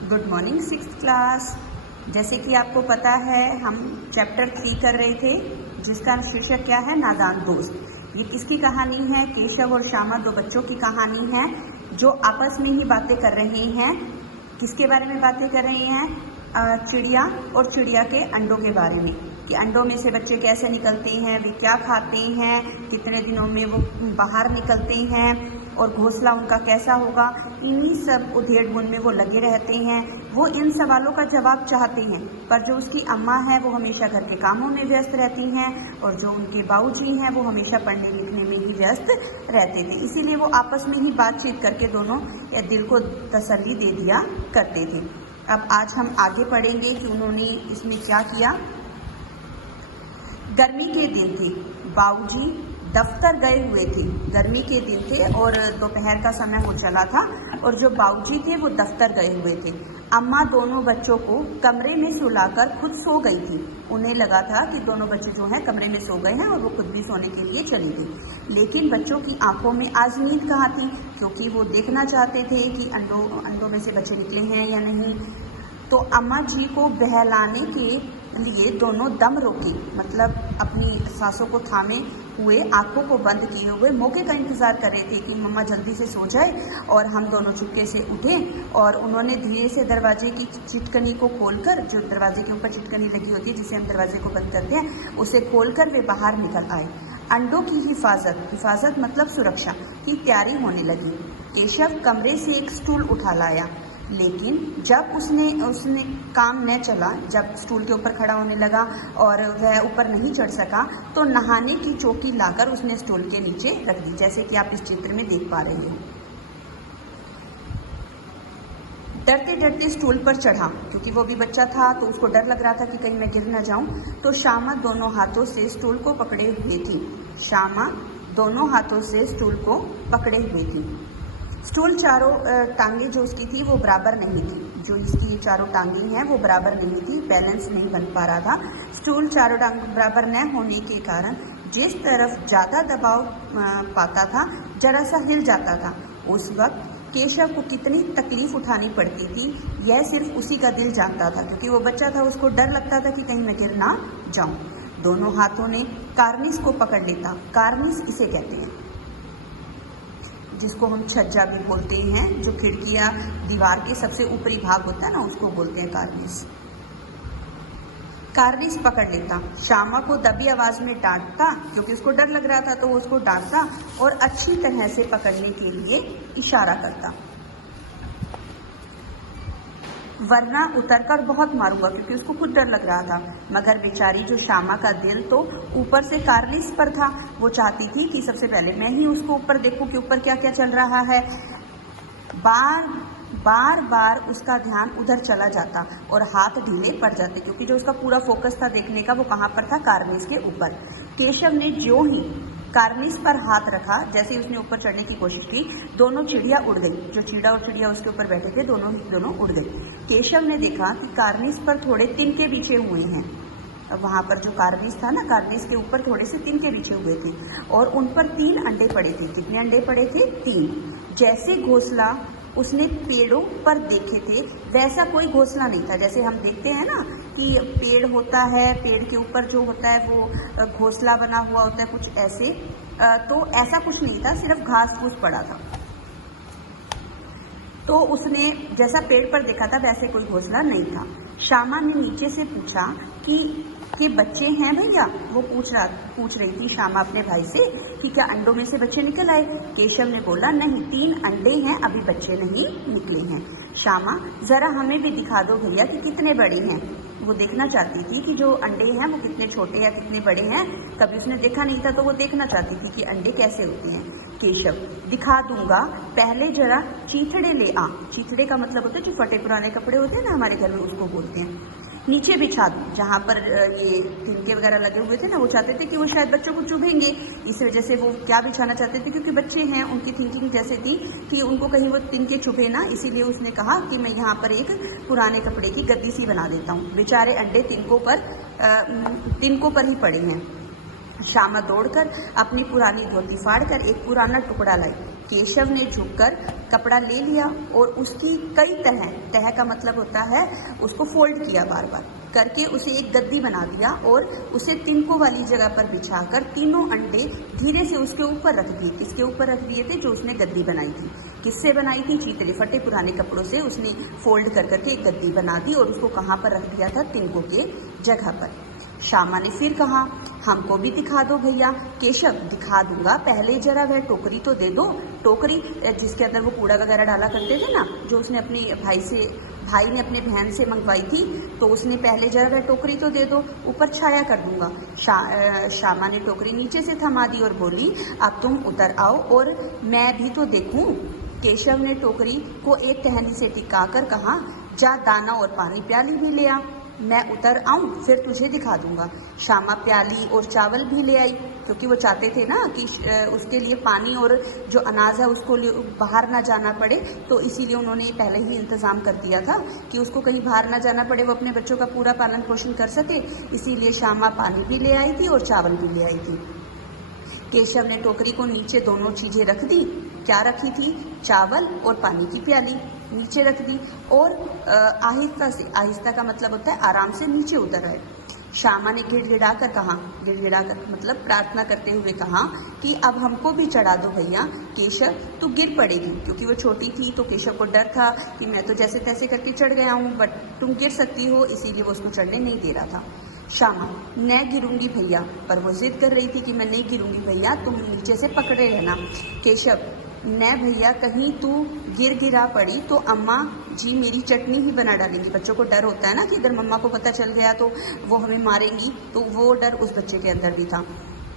Good morning sixth class. जैसे कि आपको पता है हम चैप्टर 3 कर रहे थे जिसका शीर्षक क्या है, नादान दोस्त। ये किसकी कहानी है? केशव और श्यामा, दो बच्चों की कहानी है जो आपस में ही बातें कर रहे हैं। किसके बारे में बातें कर रहे हैं? चिड़िया और चिड़िया के अंडों के बारे में, कि अंडों में से बच्चे कैसे निकलते हैं, वे क्या खाते हैं, कितने दिनों में वो बाहर निकलते हैं और घोंसला उनका कैसा होगा। इन्हीं सब उधेड़-बुन में वो लगे रहते हैं। वो इन सवालों का जवाब चाहते हैं, पर जो उसकी अम्मा है वो हमेशा घर के कामों में व्यस्त रहती हैं और जो उनके बाबूजी हैं वो हमेशा पढ़ने लिखने में ही व्यस्त रहते थे। इसीलिए वो आपस में ही बातचीत करके दोनों दिल को तसल्ली दे दिया करते थे। अब आज हम आगे पढ़ेंगे कि उन्होंने इसमें क्या किया। गर्मी के दिन थे, बाबूजी दफ्तर गए हुए थे। गर्मी के दिन थे और दोपहर का समय हो चला था और जो बाबूजी थे वो दफ्तर गए हुए थे। अम्मा दोनों बच्चों को कमरे में सुलाकर खुद सो गई थी। उन्हें लगा था कि दोनों बच्चे जो हैं कमरे में सो गए हैं और वो खुद भी सोने के लिए चली गई। लेकिन बच्चों की आंखों में आज नींद कहाँ थी, क्योंकि वो देखना चाहते थे कि अंडों में से बच्चे निकले हैं या नहीं। तो अम्मा जी को बहलाने के लिए दोनों दम रोके, मतलब अपनी सांसों को थामे हुए, आंखों को बंद किए हुए मौके का इंतज़ार कर रहे थे कि मम्मा जल्दी से सो जाए और हम दोनों चुपके से उठें। और उन्होंने धीरे से दरवाजे की चिटकनी को खोलकर, जो दरवाजे के ऊपर चिटकनी लगी होती है जिसे हम दरवाजे को बंद करते हैं, उसे खोलकर वे बाहर निकल आए। अंडों की हिफाजत मतलब सुरक्षा की तैयारी होने लगी। केशव कमरे से एक स्टूल उठा लाया, लेकिन जब उसने काम न चला, जब स्टूल के ऊपर खड़ा होने लगा और वह ऊपर नहीं चढ़ सका, तो नहाने की चौकी लाकर उसने स्टूल के नीचे रख दी, जैसे कि आप इस चित्र में देख पा रहे हो। डरते डरते स्टूल पर चढ़ा, क्योंकि वो भी बच्चा था तो उसको डर लग रहा था कि कहीं मैं गिर न जाऊं। तो श्यामा दोनों हाथों से स्टूल को पकड़े हुए थी। श्यामा दोनों हाथों से स्टूल को पकड़े हुए थी। स्टूल चारों टांगें जो उसकी थी वो बराबर नहीं थी, जो इसकी चारों टांगें हैं वो बराबर नहीं थी, बैलेंस नहीं बन पा रहा था। स्टूल चारों टांग बराबर न होने के कारण जिस तरफ ज़्यादा दबाव पाता था जरा सा हिल जाता था। उस वक्त केशव को कितनी तकलीफ उठानी पड़ती थी यह सिर्फ उसी का दिल जानता था, क्योंकि वो बच्चा था, उसको डर लगता था कि कहीं मैं गिर ना जाऊं। दोनों हाथों ने कार्निस को पकड़ लेता। कार्निस इसे कहते हैं जिसको हम छज्जा भी बोलते हैं, जो खिड़कियां दीवार के सबसे ऊपरी भाग होता है ना, उसको बोलते हैं कार्निस। कार्निस पकड़ लेता, श्यामा को दबी आवाज में डांटता, क्योंकि उसको डर लग रहा था तो वो उसको डांटता और अच्छी तरह से पकड़ने के लिए इशारा करता, वरना उतरकर बहुत मारूंगा, क्योंकि उसको खुद डर लग रहा था। मगर बेचारी जो श्यामा का दिल तो ऊपर से कार्निस पर था, वो चाहती थी कि सबसे पहले मैं ही उसको ऊपर देखूं कि ऊपर क्या क्या चल रहा है। बार बार उसका ध्यान उधर चला जाता और हाथ ढीले पड़ जाते, क्योंकि जो उसका पूरा फोकस था देखने का वो कहाँ पर था, कार्निस के ऊपर। केशव ने ज्यों ही कार्निस पर हाथ रखा, जैसे ही उसने ऊपर चढ़ने की कोशिश की, दोनों चिड़िया उड़ गई। जो चीड़ा और चिड़िया उसके ऊपर बैठे थे दोनों उड़ गई। केशव ने देखा कि कार्निस पर थोड़े तिनके बिछे हुए हैं। वहाँ पर जो कार्निस था ना, कार्निस के ऊपर थोड़े से तिनके बिछे हुए थे और उन पर 3 अंडे पड़े थे। कितने अंडे पड़े थे? 3। जैसे घोंसला उसने पेड़ों पर देखे थे वैसा कोई घोंसला नहीं था। जैसे हम देखते हैं ना कि पेड़ होता है, पेड़ के ऊपर जो होता है वो घोंसला बना हुआ होता है, कुछ ऐसे, तो ऐसा कुछ नहीं था, सिर्फ घास फूस पड़ा था। तो उसने जैसा पेड़ पर देखा था वैसे कोई घोंसला नहीं था। श्यामा ने नीचे से पूछा कि बच्चे हैं भैया? वो पूछ रही थी श्यामा अपने भाई से कि क्या अंडों में से बच्चे निकल आए? केशव ने बोला, नहीं, 3 अंडे हैं, अभी बच्चे नहीं निकले हैं। श्यामा, जरा हमें भी दिखा दो भैया कि कितने बड़े हैं। वो देखना चाहती थी कि जो अंडे हैं वो कितने छोटे या कितने बड़े हैं, कभी उसने देखा नहीं था तो वो देखना चाहती थी कि अंडे कैसे होते हैं। केशव, दिखा दूंगा, पहले जरा चीथड़े ले आ। चीथड़े का मतलब होता है जो फटे पुराने कपड़े होते हैं ना हमारे घर में, उसको बोलते हैं। नीचे बिछा दूं, जहाँ पर ये तिनके वगैरह लगे हुए थे ना, वो चाहते थे कि वो शायद बच्चों को चुभेंगे, इस वजह से वो क्या बिछाना चाहते थे, क्योंकि बच्चे हैं, उनकी थिंकिंग जैसे थी कि उनको कहीं वो तिनके चुभे ना, इसीलिए उसने कहा कि मैं यहाँ पर एक पुराने कपड़े की गद्दी सी बना देता हूँ। बेचारे अंडे तिनकों पर ही पड़े हैं। श्यामा दौड़कर अपनी पुरानी धोती फाड़कर एक पुराना टुकड़ा लाई। केशव ने झुककर कपड़ा ले लिया और उसकी कई तह का मतलब होता है उसको फोल्ड किया, बार बार करके उसे एक गद्दी बना दिया और उसे तिनकों वाली जगह पर बिछाकर तीनों अंडे धीरे से उसके ऊपर रख दिए। किसके ऊपर रख दिए थे? जो उसने गद्दी बनाई थी। किससे बनाई थी? चीतरे फटे पुराने कपड़ों से उसने फोल्ड कर करके एक गद्दी बना दी और उसको कहाँ पर रख दिया था? तिनकों के जगह पर। श्यामा ने फिर कहा, हमको भी दिखा दो भैया। केशव, दिखा दूंगा, पहले जरा वह टोकरी तो दे दो। टोकरी जिसके अंदर वो कूड़ा वगैरह डाला करते थे ना, जो उसने अपनी भाई ने अपने बहन से मंगवाई थी, तो उसने पहले जरा वह टोकरी तो दे दो, ऊपर छाया कर दूंगा। श्यामा ने टोकरी नीचे से थमा दी और बोली, अब तुम उतर आओ और मैं भी तो देखूं। केशव ने टोकरी को एक टहनी से टिकाकर कहा, जा दाना और पानी प्याली भी ले आ, मैं उतर आऊं फिर तुझे दिखा दूंगा। श्यामा प्याली और चावल भी ले आई, क्योंकि वो चाहते थे ना कि उसके लिए पानी और जो अनाज है उसको बाहर ना जाना पड़े, तो इसीलिए उन्होंने पहले ही इंतज़ाम कर दिया था कि उसको कहीं बाहर ना जाना पड़े, वो अपने बच्चों का पूरा पालन पोषण कर सके। इसीलिए श्यामा पानी भी ले आई थी और चावल भी ले आई थी। केशव ने टोकरी को नीचे दोनों चीज़ें रख दी। क्या रखी थी? चावल और पानी की प्याली नीचे रख दी और आहिस्ता से, आहिस्ता का मतलब होता है आराम से नीचे उतर आए। श्यामा ने गिड़गिड़ा कर कहा, गिड़गिड़ा कर मतलब प्रार्थना करते हुए कहा कि अब हमको भी चढ़ा दो भैया। केशव, तू गिर पड़ेगी, क्योंकि वो छोटी थी तो केशव को डर था कि मैं तो जैसे तैसे करके चढ़ गया हूँ, बट तुम गिर सकती हो, इसीलिए वो उसको चढ़ने नहीं दे रहा था। श्यामा, मैं गिरूंगी भैया, पर वो जिद कर रही थी कि मैं नहीं गिरूंगी भैया, तुम नीचे से पकड़े रहना। केशव, मैं भैया कहीं तू गिरा पड़ी तो अम्मा जी मेरी चटनी ही बना डालेंगी। बच्चों को डर होता है ना कि अगर मम्मा को पता चल गया तो वो हमें मारेंगी, तो वो डर उस बच्चे के अंदर भी था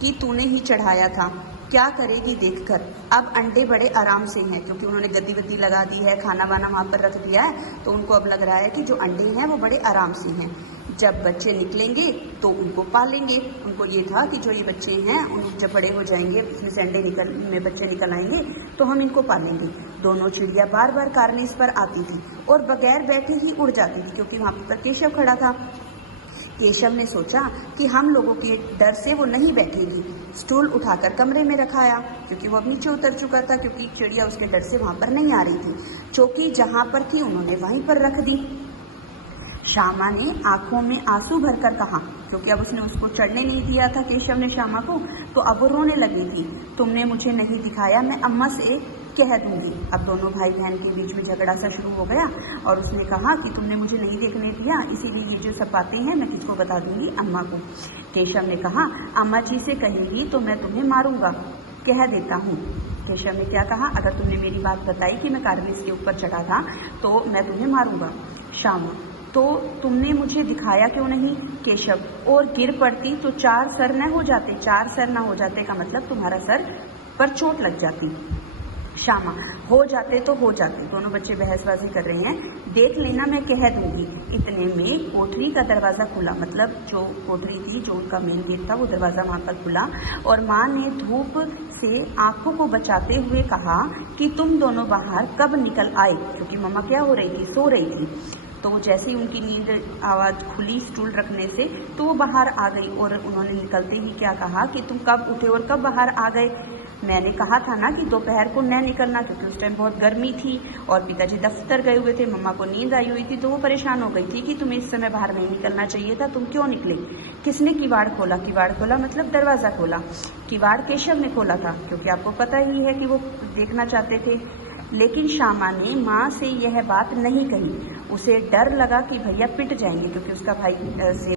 कि तूने ही चढ़ाया था, क्या करेगी देखकर। अब अंडे बड़े आराम से हैं, क्योंकि उन्होंने गद्दी वद्दी लगा दी है, खाना वाना वहाँ पर रख दिया है, तो उनको अब लग रहा है कि जो अंडे हैं वो बड़े आराम से हैं। जब बच्चे निकलेंगे तो उनको पालेंगे। उनको ये था कि जो ये बच्चे हैं उन जब बड़े हो जाएंगे, इसमें से अंडे में बच्चे निकल आएंगे तो हम इनको पालेंगे। दोनों चिड़िया बार बार कार्निस पर आती थी और बगैर बैठे ही उड़ जाती थी, क्योंकि वहाँ पर केशव खड़ा था। केशव ने सोचा कि हम लोगों के डर से वो नहीं बैठेगी। स्टूल उठाकर कमरे में रखाया, क्योंकि वो अब नीचे उतर चुका था, क्योंकि चिड़िया उसके डर से वहाँ पर नहीं आ रही थी। चौकी जहाँ पर थी उन्होंने वहीं पर रख दी। श्यामा ने आंखों में आंसू भरकर कहा, क्योंकि अब उसने उसको चढ़ने नहीं दिया था केशव ने श्यामा को, तो अब वो रोने लगी थी। तुमने मुझे नहीं दिखाया, मैं अम्मा से कह दूंगी। अब दोनों भाई बहन के बीच में झगड़ा सा शुरू हो गया और उसने कहा कि तुमने मुझे नहीं देखने दिया, इसीलिए ये जो सब बातें हैं मैं किसको बता दूंगी? अम्मा को। केशव ने कहा, अम्मा जी से कहेगी तो मैं तुम्हें मारूंगा, कह देता हूँ। केशव ने क्या कहा? अगर तुमने मेरी बात बताई कि मैं कार्निस के ऊपर चढ़ा था तो मैं तुम्हें मारूंगा। श्यामा, तो तुमने मुझे दिखाया क्यों नहीं? केशव, और गिर पड़ती तो 4 सर न हो जाते। 4 सर न हो जाते का मतलब तुम्हारा सर पर चोट लग जाती। श्यामा, हो जाते तो हो जाते। दोनों बच्चे बहसबाजी कर रहे हैं। देख लेना, मैं कह दूंगी। इतने में कोठरी का दरवाज़ा खुला, मतलब जो कोठरी थी, जो उनका मेन गेट था, वो दरवाज़ा वहाँ पर खुला और माँ ने धूप से आंखों को बचाते हुए कहा कि तुम दोनों बाहर कब निकल आए? क्योंकि मम्मा क्या हो रही थी? सो रही थी। तो जैसे ही उनकी नींद आवाज़ खुली स्टूल रखने से, तो वो बाहर आ गई और उन्होंने निकलते ही क्या कहा कि तुम कब उठे और कब बाहर आ गए? मैंने कहा था ना कि दोपहर को न निकलना, क्योंकि उस टाइम बहुत गर्मी थी और पिताजी दफ्तर गए हुए थे, मम्मा को नींद आई हुई थी, तो वो परेशान हो गई थी कि तुम्हें इस समय बाहर नहीं निकलना चाहिए था, तुम क्यों निकले? किसने किवाड़ खोला? किवाड़ खोला मतलब दरवाज़ा खोला। किवाड़ केशव ने खोला था, क्योंकि आपको पता ही है कि वो देखना चाहते थे। लेकिन श्यामा ने माँ से यह बात नहीं कही। उसे डर लगा कि भैया पिट जाएंगे, क्योंकि उसका भाई से